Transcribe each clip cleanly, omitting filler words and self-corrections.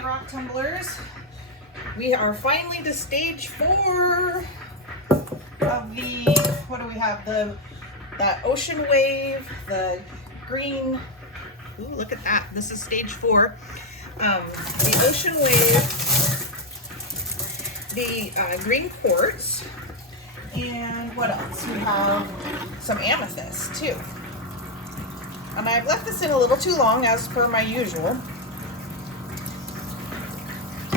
right, rock tumblers. We are finally to stage 4 of the, what do we have? That ocean wave, the green, ooh, look at that. This is stage 4. The ocean wave, the green quartz, and what else? We have some amethyst too. And I've left this in a little too long as per my usual.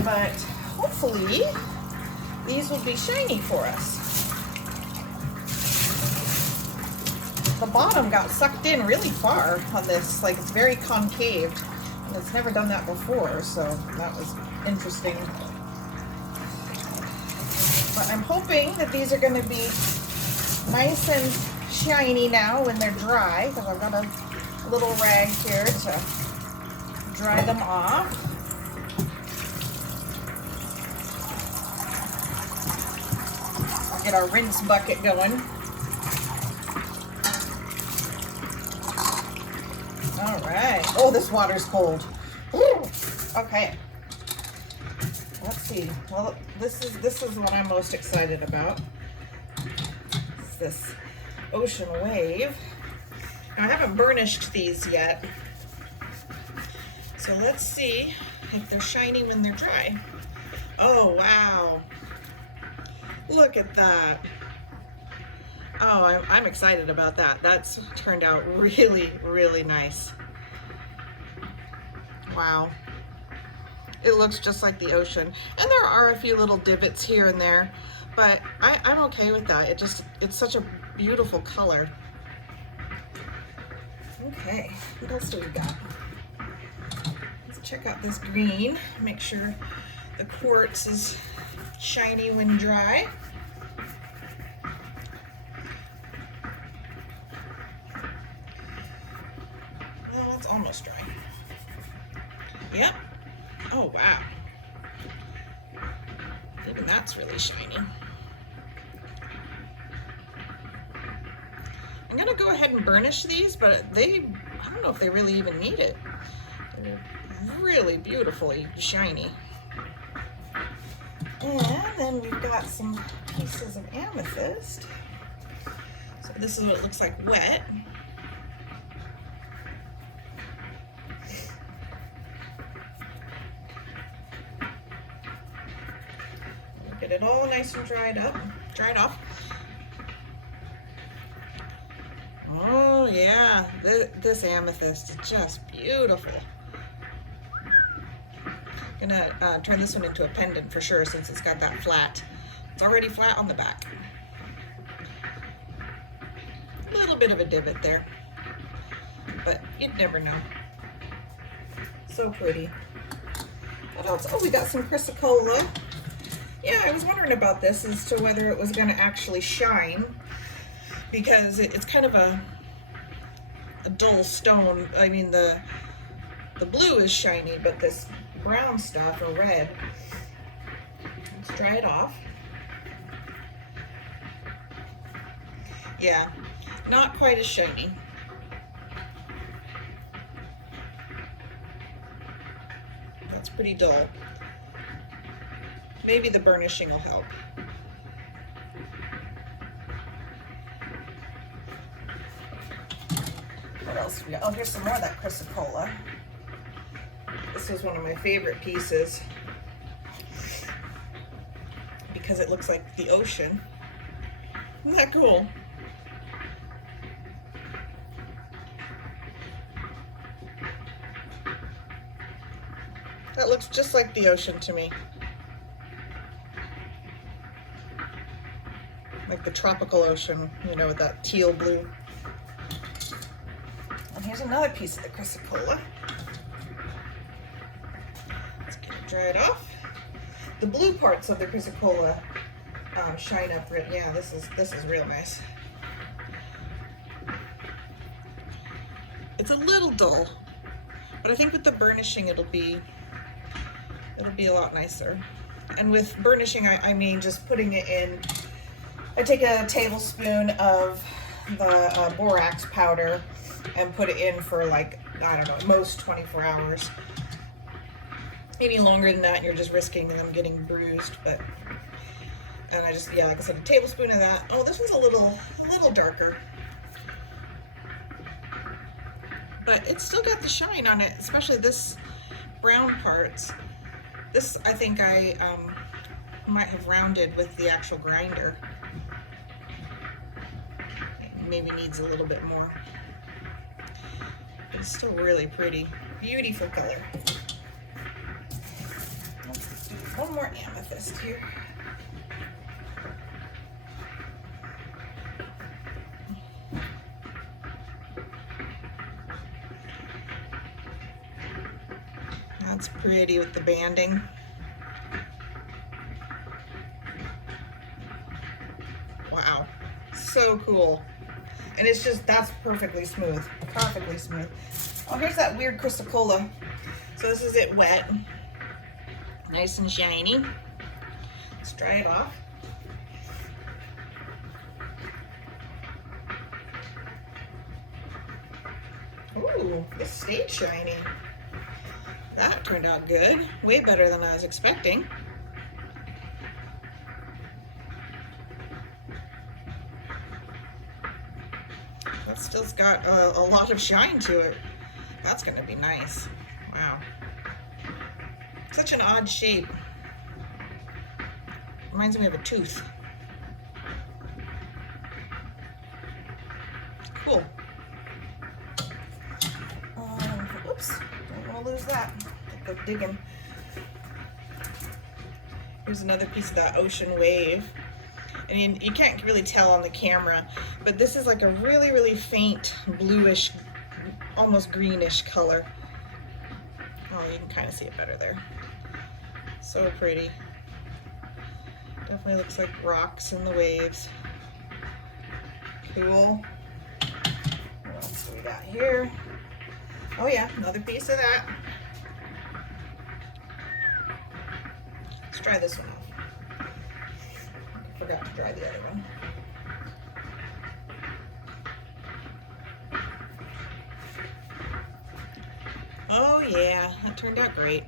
But hopefully these will be shiny for us. The bottom got sucked in really far on this, like it's very concaved. And it's never done that before, so that was interesting. But I'm hoping that these are going to be nice and shiny now when they're dry, because I've got a little rag here to dry them off. I'll get our rinse bucket going. All right. Oh, this water's cold. Ooh. Okay. Let's see. Well, this is what I'm most excited about. It's this ocean wave. Now, I haven't burnished these yet, so let's see if they're shiny when they're dry. Oh, wow. Look at that. Oh, I'm excited about that. That's turned out really, really nice. Wow. It looks just like the ocean. And there are a few little divots here and there, but I'm okay with that. It's such a beautiful color. Okay, what else do we got? Let's check out this green. Make sure the quartz is shiny when dry. Well, it's almost dry. Yep. Oh, wow. Even that's really shiny. I'm gonna go ahead and burnish these, but I don't know if they really even need it. They're really beautifully shiny. And then we've got some pieces of amethyst. So this is what it looks like wet. Get it all nice and dried off. Oh yeah, this amethyst is just beautiful. I'm gonna turn this one into a pendant for sure, since it's got that flat. It's already flat on the back. A little bit of a divot there, but you'd never know. So pretty. What else? Oh, we got some chrysocolla. Yeah, I was wondering about this as to whether it was going to actually shine, because it's kind of a dull stone. I mean, the blue is shiny, but this brown stuff, or red, let's dry it off. Yeah, not quite as shiny. That's pretty dull. Maybe the burnishing will help. What else do we got? Oh, here's some more of that chrysocolla. This was one of my favorite pieces because it looks like the ocean. Isn't that cool? That looks just like the ocean to me. Like the tropical ocean, you know, with that teal blue. And here's another piece of the chrysocolla. Let's get it dried off. The blue parts of the chrysocolla shine up. Yeah, this is real nice. It's a little dull, but I think with the burnishing it'll be a lot nicer. And with burnishing, I mean just putting it in. I take a tablespoon of the borax powder and put it in for, like, I don't know, at most 24 hours. any longer than that, you're just risking them getting bruised. But, and I just, yeah, like I said, a tablespoon of that. Oh, this one's a little darker, but it's still got the shine on it, especially this brown parts. This, I think I might have rounded with the actual grinder. Maybe needs a little bit more. It's still really pretty. Beautiful color. Let's do one more amethyst here. That's pretty with the banding. Wow, so cool. And it's just, that's perfectly smooth, perfectly smooth. Oh, here's that weird chrysocolla. So this is it wet, nice and shiny. Let's dry it off. Ooh, it stayed shiny. That turned out good, way better than I was expecting. That still's got a lot of shine to it. That's gonna be nice. Wow. Such an odd shape. Reminds me of a tooth. Cool. Oops, don't want to lose that. Go digging. Here's another piece of that ocean wave. And you can't really tell on the camera, but this is like a really faint bluish, almost greenish color. Oh, you can kind of see it better there. So pretty. Definitely looks like rocks in the waves. Cool. What else do we got here? Oh yeah, another piece of that. Let's try this one off. Forgot to try the other one. Oh yeah, that turned out great.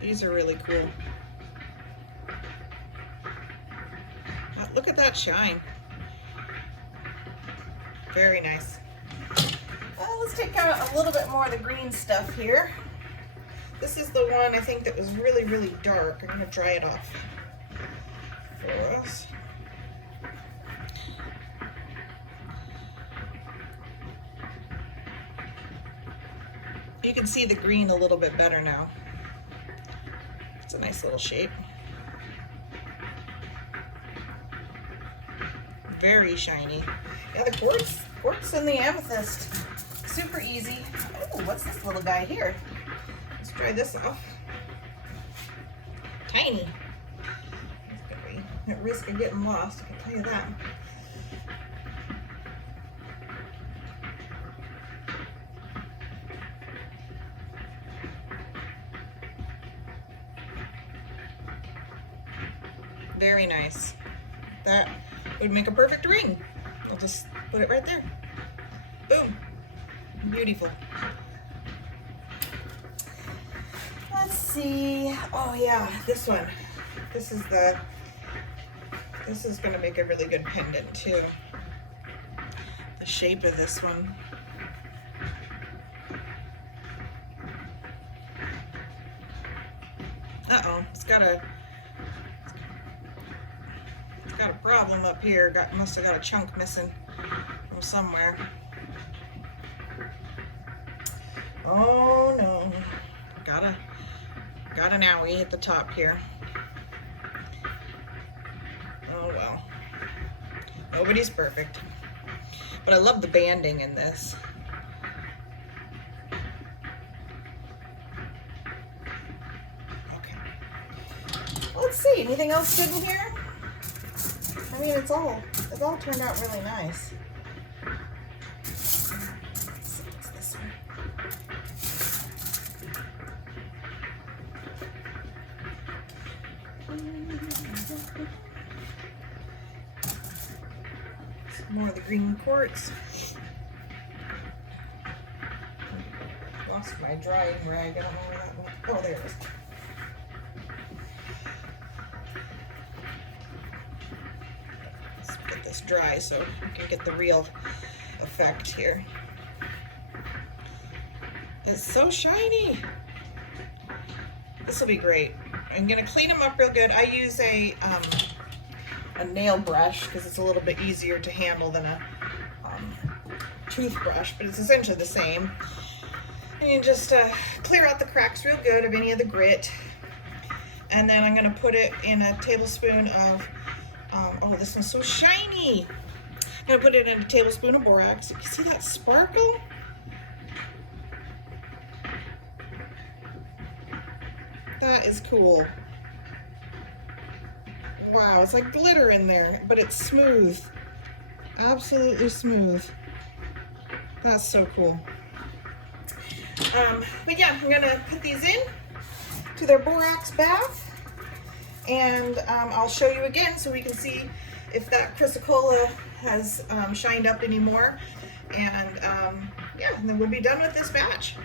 These are really cool. Look at that shine. Very nice. Let's take out a little bit more of the green stuff here. This is the one I think that was really dark. I'm gonna dry it off for us. You can see the green a little bit better now. It's a nice little shape. Very shiny. Yeah, the quartz and the amethyst. Super easy. Oh, what's this little guy here? Let's try this off. Tiny. It's gonna be at risk of getting lost, I can tell you that. Very nice. That would make a perfect ring. I'll just put it right there. Boom. Beautiful. Let's see. Oh yeah, this one. This is going to make a really good pendant too. The shape of this one. Uh-oh, it's got a problem up here. Must have got a chunk missing from somewhere. Oh no. Got an owie at the top here. Oh well. Nobody's perfect. But I love the banding in this. Okay. Let's see. Anything else good in here? I mean, it's all turned out really nice. Let's see, what's this one? Some more of the green quartz. Lost my drying rag. I don't know where that went. Oh, there it is. Let's get this dry so we can get the real effect here. It's so shiny. This will be great. I'm gonna clean them up real good. I use a nail brush because it's a little bit easier to handle than a toothbrush, but it's essentially the same. And you just clear out the cracks real good of any of the grit. And then I'm gonna put it in a tablespoon of, oh, this one's so shiny. I'm gonna put it in a tablespoon of borax. You can see that sparkle? That is cool. Wow, it's like glitter in there, but it's smooth. Absolutely smooth. That's so cool. But yeah, I'm gonna put these in to their borax bath, and I'll show you again so we can see if that chrysocolla has shined up anymore. And yeah, and then we'll be done with this batch.